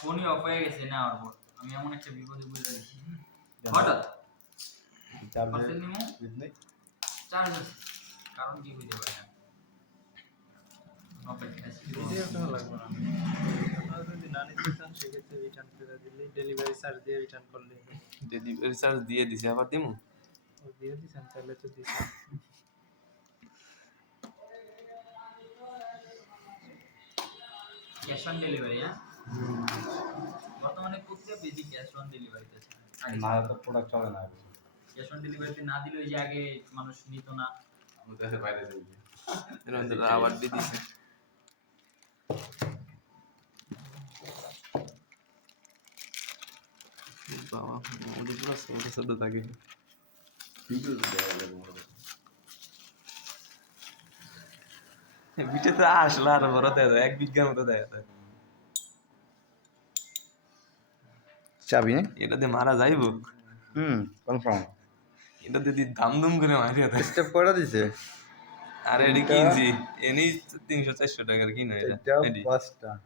ফোনই অফ হয়ে গেছে না আমার পর আমি এমন একটা বিপদে পড়ে গেছি হঠাৎ চার্জে পার্সেল নিমু বুঝ নেই চার্জ আছে কারণ কি বুঝতে পারি না অপেক্ষা আছি। ভিডিও করা লাগবে না আপনারা যদি না নিতে চান সেক্ষেত্রে রিটার্ন করে দিলে ডেলিভারি চার্জ দিয়ে রিটার্ন করলে ডেলিভারি চার্জ দিয়ে দিছে আবার দিমু ও দিয়ে দিচ্ছেন তাহলে তো দিচ্ছেন ক্যাশ অন ডেলিভারি হ্যাঁ বর্তমানে প্রত্যেক বেশি ক্যাশ অন ডেলিভারিতে না তো প্রোডাক্ট চলে না ক্যাশ অন ডেলিভারিতে না দিলে ওই যে আগে মানুষ নিত না। আমি দেশের বাইরে যাই। আবার দিয়ে দিছে বাবা ওটা পুরো ছোট ছোট থাকে। ভিডিও দেওয়া লাগে বড় বিটে তো আসলো আর বড় দেয় এক বিঘার মতো দেয় চাবি না এটা দিয়ে মারা যাইব? হুম কনফার্ম এটা দিয়ে দাম দুম করে মারিয়া দেয়। স্টেপ করে দিছে? আর এটা এটা- কিনছি। এনি তিনশো চারশো টাকার কিনো এটা। এটা এডি। পাঁচটা?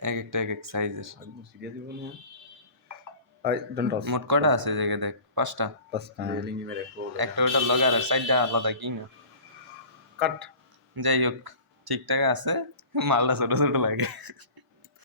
এক একটা এক এক সাইজের সিরিয়াস দিব না। আই ডোন্ট টস মোট কটা আছে জায়গা দেখ? পাঁচটা? পাঁচটা। রেলিং মেরে একটা ওটা লগার আর সাইডটা আলাদা কিনো। কাট। যাই হোক ঠিকঠাক আছে। মালটা ছোট ছোট লাগে।